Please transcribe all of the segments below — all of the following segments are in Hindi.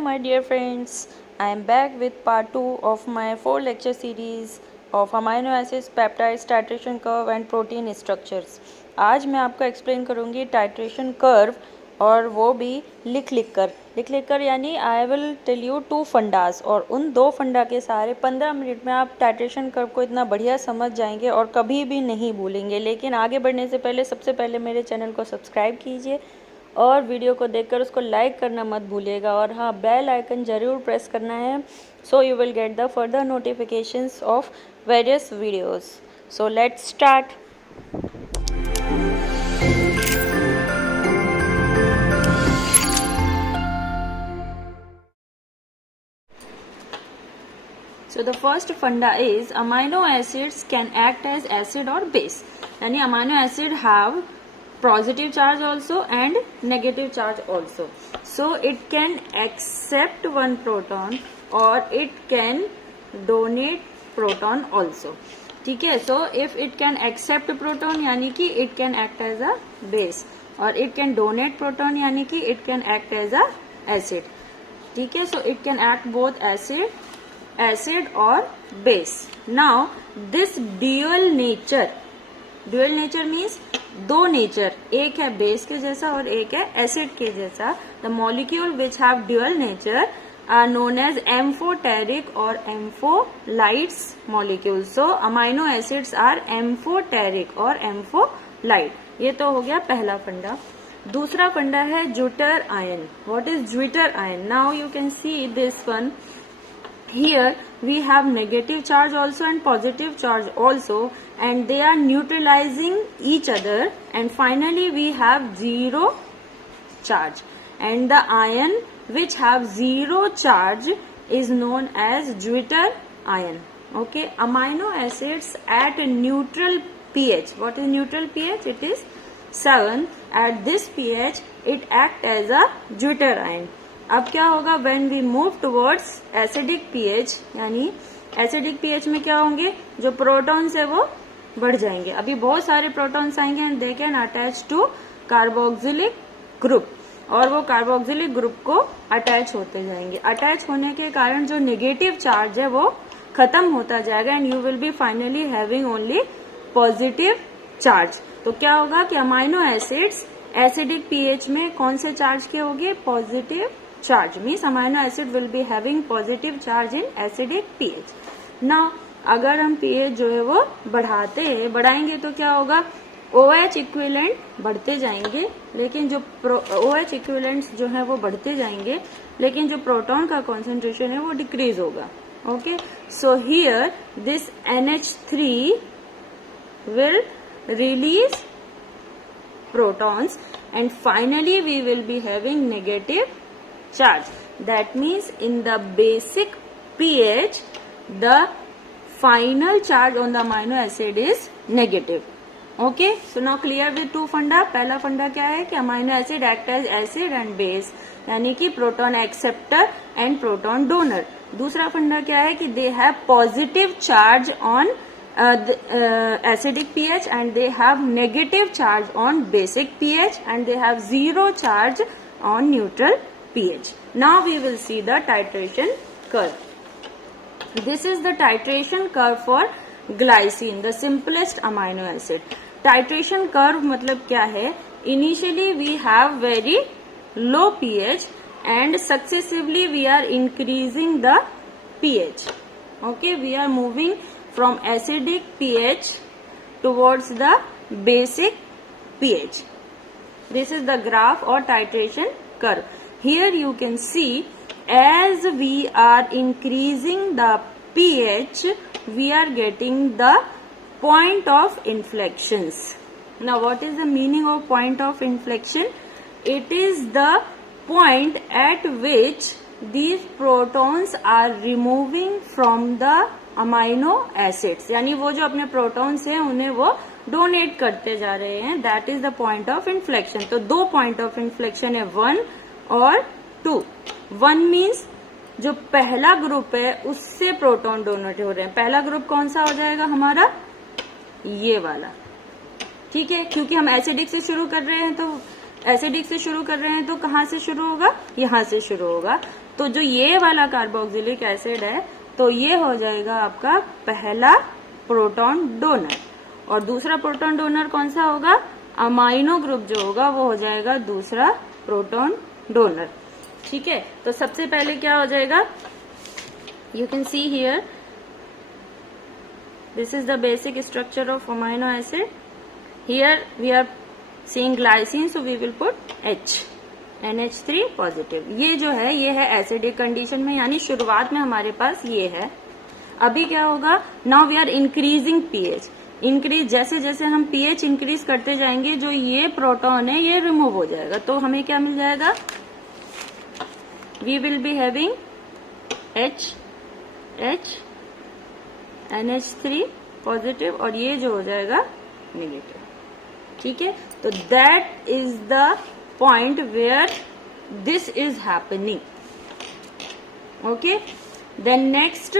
My dear friends, I am back with part 2 of my 4 lecture series of amino acids, peptides, titration curve and protein structures. आज मैं आपको एक्सप्लेन करूँगी टाइट्रेशन कर्व और वो भी लिख कर यानी I will tell you 2 fundas और उन 2 फंडा के सारे 15 मिनट में आप टाइट्रेशन कर्व को इतना बढ़िया समझ जाएंगे और कभी भी नहीं भूलेंगे। लेकिन आगे बढ़ने से पहले सबसे पहले मेरे चैनल को सब्सक्राइब कीजिए और वीडियो को देखकर उसको लाइक करना मत भूलिएगा और हाँ बेल आइकन ज़रूर प्रेस करना है so you will get the further notifications of various videos. So let's start. So the first funda is amino acids can act as acid or base. यानी amino acid have positive charge also and negative charge also. So it can accept one proton or it can donate proton also. ठीक है, so if it can accept proton यानी कि it can act as a base और it can donate proton यानी कि it can act as a acid. ठीक है, so it can act both acid or base. Now this dual nature means दो नेचर, एक है बेस के जैसा और एक है एसिड के जैसा. The molecule which have dual nature are known as amphoteric और ampholytes molecule. So amino acids are amphoteric और एम्फोलाइट. ये तो हो गया पहला फंडा. दूसरा फंडा है zwitter ion. What is zwitter ion? Now you can see this one. Here we have negative charge also and positive charge also and they are neutralizing each other and finally we have zero charge and the ion which have zero charge is known as Zwitter ion. Okay, amino acids at neutral pH. What is neutral pH? It is 7. At this pH it act as a Zwitter ion. अब क्या होगा when we move towards acidic pH, यानी एसिडिक pH में क्या होंगे, जो प्रोटॉन्स है वो बढ़ जाएंगे. अभी बहुत सारे प्रोटॉन्स आएंगे and they can attach to carboxylic group और वो कार्बोक्सिलिक ग्रुप को अटैच होते जाएंगे. अटैच होने के कारण जो नेगेटिव चार्ज है वो खत्म होता जाएगा and you will B finally having only positive charge. तो क्या होगा कि अमाइनो एसिड्स एसिडिक पीएच में कौन से चार्ज के होंगे? Positive charge. Means amino acid will be having positive charge in acidic pH. Now अगर हम pH जो है वो बढ़ाएंगे तो क्या होगा? OH इक्विवेलेंट बढ़ते जाएंगे लेकिन जो OH इक्विवेलेंट्स जो है वो बढ़ते जाएंगे लेकिन जो प्रोटॉन का कॉन्सेंट्रेशन है वो डिक्रीज होगा. Okay, so here this NH3 will release protons and finally we will be having negative charge. That means in the basic pH the final charge on the amino acid is negative. Okay, so now clear with two funda. पहला फंडा क्या है कि amino acid act as acid and base यानी कि proton acceptor and proton donor. दूसरा फंडा क्या है कि they have positive charge on acidic pH and they have negative charge on basic pH and they have zero charge on neutral pH. Now we will see the titration curve. This is the titration curve for glycine, the simplest amino acid. Titration curve मतलब क्या है? Initially we have very low pH and successively we are increasing the pH. Okay, we are moving from acidic pH towards the basic pH. This is the graph or titration curve. Here you can see as we are increasing the pH, we are getting the point of inflections. Now what is the meaning of point of inflection? It is the point at which these protons are removing from the amino acids. यानी वो जो अपने प्रोटॉन्स हैं उन्हें वो डोनेट करते जा रहे हैं. That is the point of inflection. तो दो point of inflection है, 1 और 2. 1 मीन्स जो पहला ग्रुप है उससे प्रोटॉन डोनेट हो रहे हैं. पहला ग्रुप कौन सा हो जाएगा हमारा? ये वाला. ठीक है, क्योंकि हम एसिडिक से शुरू कर रहे हैं तो कहाँ से शुरू होगा? यहाँ से शुरू होगा. तो जो ये वाला कार्बोक्सिलिक एसिड है तो ये हो जाएगा आपका पहला प्रोटॉन डोनर, और दूसरा प्रोटॉन डोनर कौन सा होगा? अमाइनो ग्रुप जो होगा वो हो जाएगा दूसरा प्रोटॉन डोनर। ठीक है, तो सबसे पहले क्या हो जाएगा? You can see here, this is the basic structure of amino acid. Here we are seeing glycine, so we will put H, NH3 positive. ये जो है ये है एसिडिक कंडीशन में, यानी शुरुआत में हमारे पास ये है। अभी क्या होगा? Now we are increasing pH. Increase जैसे जैसे हम पीएच इंक्रीज करते जाएंगे, जो ये प्रोटॉन है ये रिमूव हो जाएगा, तो हमें क्या मिल जाएगा? We will be having H NH3 positive, और ये जो हो जाएगा नेगेटिव। ठीक है, तो that is the point where this is happening. Okay, then next,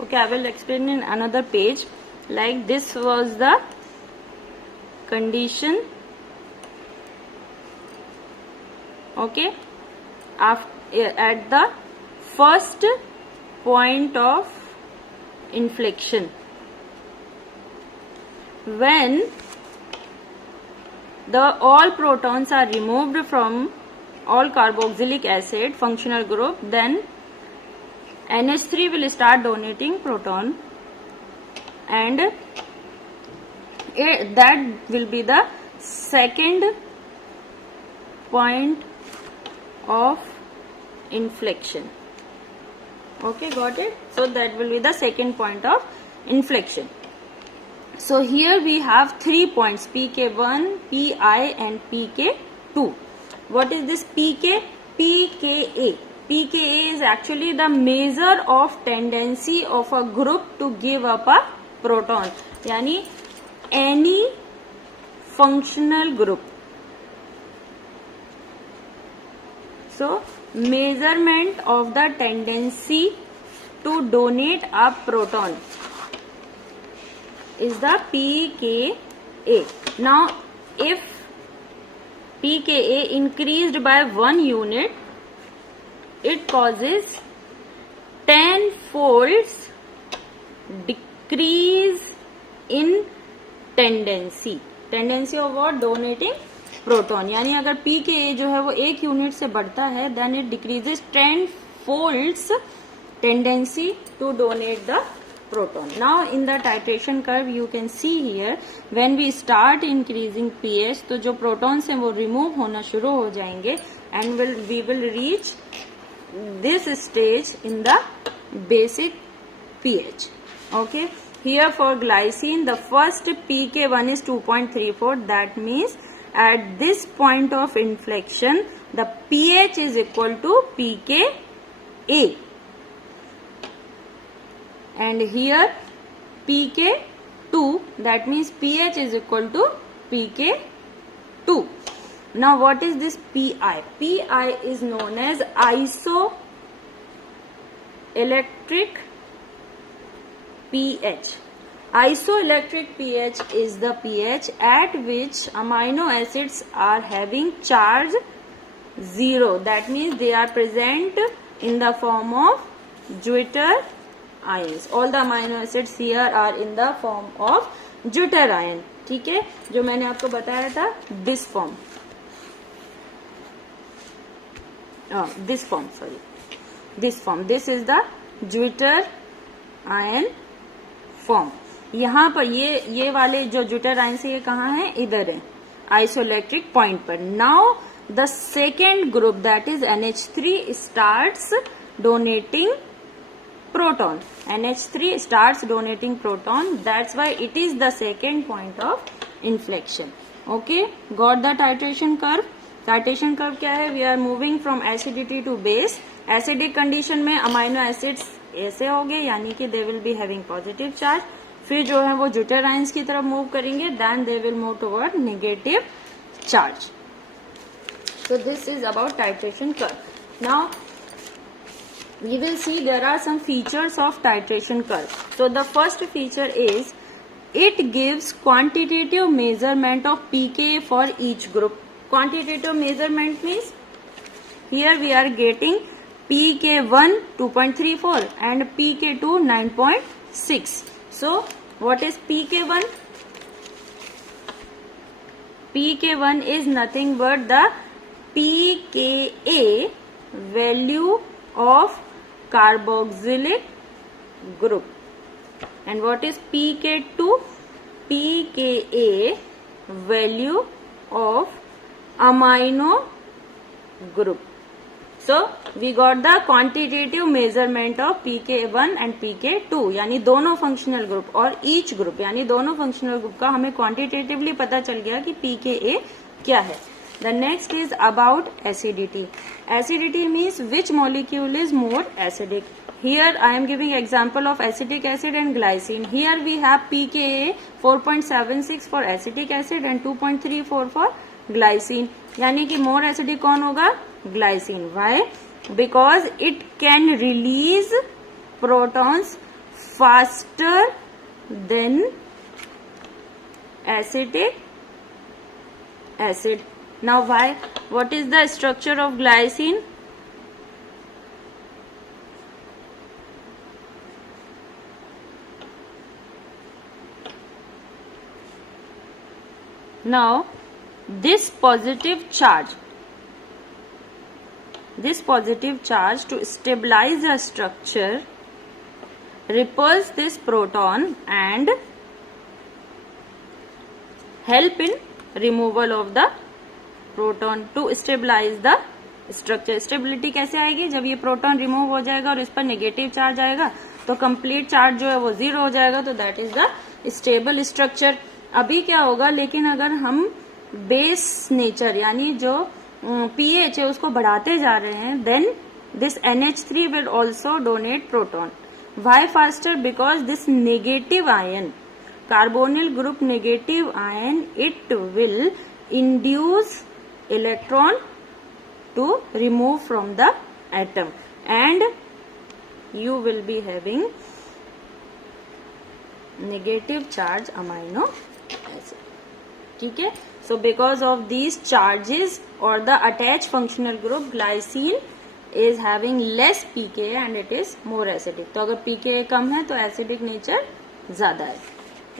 okay, I will explain in another page. Like this was the condition, okay, at the first point of inflection, when all protons are removed from all carboxylic acid functional group, then NH3 will start donating proton, and that will be the second point of inflection. Okay, got it? So that will be the second point of inflection. So here we have 3 points, pK1, Pi and pK2. What is this pK? pKa. pKa is actually the measure of tendency of a group to give up a proton, yani any functional group. So measurement of the tendency to donate a proton is the pKa. Now if pKa increased by 1 unit, it causes 10 folds decrease in tendency of what? Donating proton. यानी अगर pKa जो है वो 1 यूनिट से बढ़ता है, then it decreases 10 folds tendency to donate the proton. Now in the titration curve you can see here, when we start increasing pH, तो जो protons हैं वो remove होना शुरू हो जाएंगे, and we will reach this stage in the basic pH. Okay, here for glycine the first pK1 is 2.34. that means at this point of inflection the pH is equal to pKa, and here pK2, that means pH is equal to pK2. Now what is this Pi? Pi is known as isoelectric pH. Isoelectric pH is the pH at which amino acids are having charge 0. That means they are present in the form of Jupiter ions. All the amino acids here are in the form of Jupiter ion. ठीक है, जो मैंने आपको बताया था, this form. This form. This is the Jupiter ion form. यहाँ पर ये वाले जो Jupiter ions है ये कहाँ है? इधर है, आइसोइलेक्ट्रिक पॉइंट पर. Now the second group that is NH3 starts donating proton. NH3 starts donating proton. That's why it is the second point of inflection. Okay, got the titration curve? Titration curve क्या है? We are moving from acidity to base. Acidic condition में amino acids ऐसे हो गए, यानी कि they will be having positive charge. फिर जो है वो Jupiter ions की तरफ मूव करेंगे, then they will move toward negative charge. So this is about titration curve. Now we will see there are some features of titration curve. So the first feature is it gives quantitative measurement of pKa for each group. quantitative measurement means here we are getting pK1 2.34 and pK2 9.6. So what is pK1? pK1 is nothing but the pKa value of carboxylic group. And what is pK2? pKa value of amino group. So we got the quantitative measurement of pK1 and pK2 यानी दोनों फंक्शनल ग्रुप और ईच ग्रुप यानी दोनों फंक्शनल ग्रुप का हमें क्वांटिटेटिवली पता चल गया कि pKa क्या है. The next is about acidity. Acidity means which molecule is more acidic. Here I am giving example of acetic acid and glycine. Here we have pKa 4.76 for acetic acid and 2.34 for glycine. यानी कि more acidic कौन होगा? Glycine. Why? Because it can release protons faster than acetic acid. Now why? What is the structure of glycine? Now this positive charge to stabilize the structure repels this proton and help in removal of the proton to stabilize the structure. Stability कैसे आएगी? जब ये प्रोटॉन रिमूव हो जाएगा और इस पर नेगेटिव चार्ज आएगा तो कंप्लीट चार्ज जो है वो 0 हो जाएगा, तो that is the stable structure. अभी क्या होगा, लेकिन अगर हम बेस नेचर यानी जो pH है उसको बढ़ाते जा रहे हैं, then this NH3 will also donate proton. Why faster? Because this negative ion, carbonyl group negative ion, it will induce electron to remove from the atom and you will be having negative charge amino acid. ठीक है. So because of these charges or the attached functional group, glycine is having less pKa and it is more acidic. तो अगर pKa कम है तो acidic nature ज्यादा है,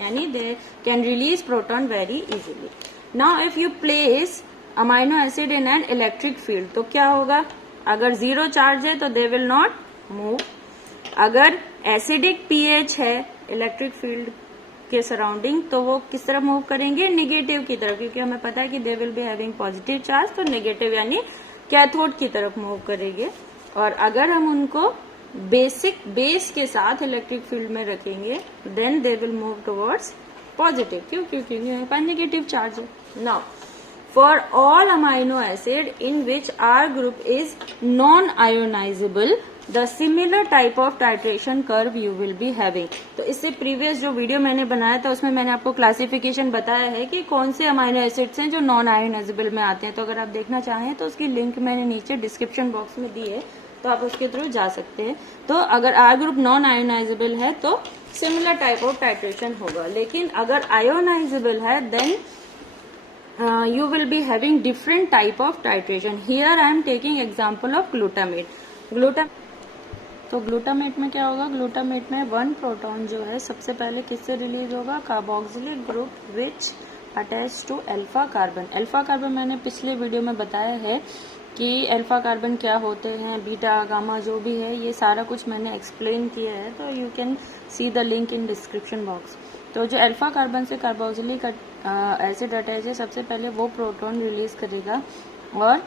यानी they can release proton very easily. Now if you place amino acid in an electric field तो क्या होगा? अगर 0 charge है तो they will not move. अगर एसिडिक pH है इलेक्ट्रिक फील्ड के सराउंडिंग तो वो किस तरफ मूव करेंगे? नेगेटिव की तरफ, क्योंकि हमें पता है कि they will be having positive charge, तो नेगेटिव यानी कैथोड की तरफ मूव करेंगे. और अगर हम उनको बेस के साथ इलेक्ट्रिक फील्ड में रखेंगे then they will move towards positive. क्यों? क्योंकि हमारे पास नेगेटिव चार्ज है. Now for all amino acid in which R group is non ionisable the similar type of titration curve you will be having. तो इससे प्रीवियस जो वीडियो मैंने बनाया था उसमें मैंने आपको क्लासिफिकेशन बताया है कि कौन से अमाइनो एसिड्स हैं जो नॉन आयोनाइजेबल में आते हैं. तो अगर आप देखना चाहें तो उसकी लिंक मैंने नीचे डिस्क्रिप्शन बॉक्स में दी है, तो आप उसके थ्रू जा सकते हैं. तो अगर आर ग्रुप नॉन आयोनाइजेबल है तो सिमिलर टाइप ऑफ टाइट्रेशन होगा, लेकिन अगर आयोनाइजेबल है then you will be having different type of titration. Here I am taking example of glutamate. तो ग्लूटामेट में क्या होगा? ग्लूटामेट में 1 प्रोटॉन जो है सबसे पहले किससे रिलीज होगा? Carboxylic group which attach to alpha carbon. Alpha carbon मैंने पिछले वीडियो में बताया है कि अल्फा कार्बन क्या होते हैं, बीटा गामा जो भी है, ये सारा कुछ मैंने एक्सप्लेन किया है, तो you can see the link in description box. तो जो अल्फा कार्बन से कार्बोक्सिलिक एसिड अटैच है सबसे पहले वो प्रोटॉन रिलीज करेगा और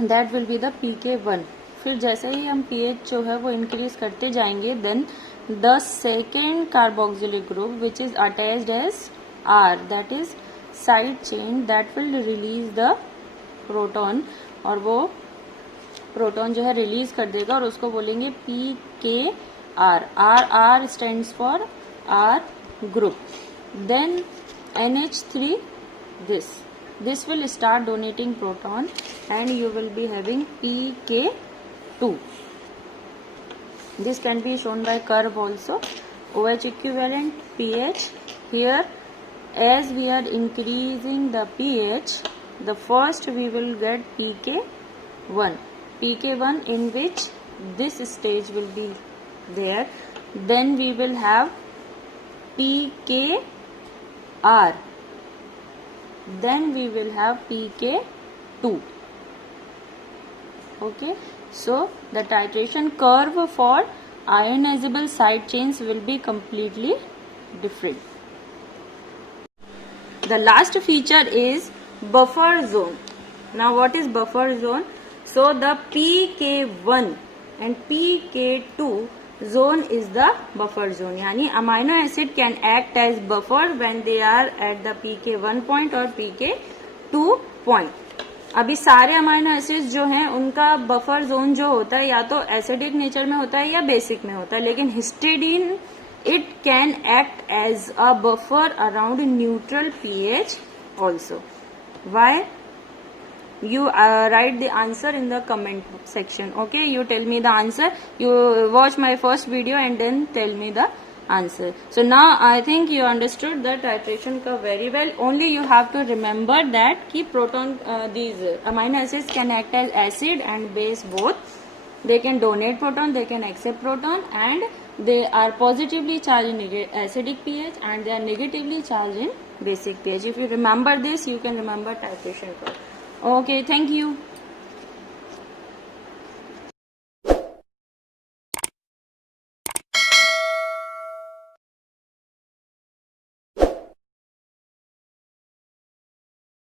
that will be the pK1. फिर जैसे ही हम pH जो है वो इंक्रीज करते जाएंगे then the second carboxylic group which is attached as R, that is side chain, that will release the proton और वो प्रोटॉन जो है रिलीज कर देगा और उसको बोलेंगे pKr. R stands for R group. Then NH3 this will start donating proton and you will be having pK2. This can be shown by curve also. OH equivalent, pH. Here as we are increasing the pH the first we will get pK1 in which this stage will be there. Then we will have pKr, then we will have pK2. Okay, so the titration curve for ionizable side chains will be completely different. The last feature is buffer zone. Now what is buffer zone? So the pK1 and pK2 zone is the buffer zone. Yani amino acid can act as buffer when they are at the pK1 point or pK2 point. अभी सारे अमाइनो एसिड्स जो हैं उनका बफर जोन जो होता है या तो एसिडिक नेचर में होता है या बेसिक में होता है, लेकिन histidine it can act as a buffer around neutral pH also. Why? You write the answer in the comment section. Okay, you tell me the answer. You watch my first video and then tell me the answer. So now I think you understood the titration curve very well. Only you have to remember that ki proton these amino acids can act as acid and base both. They can donate proton, they can accept proton, and they are positively charged in acidic pH and they are negatively charged in basic pH. If you remember this, you can remember titration curve. Okay, thank you.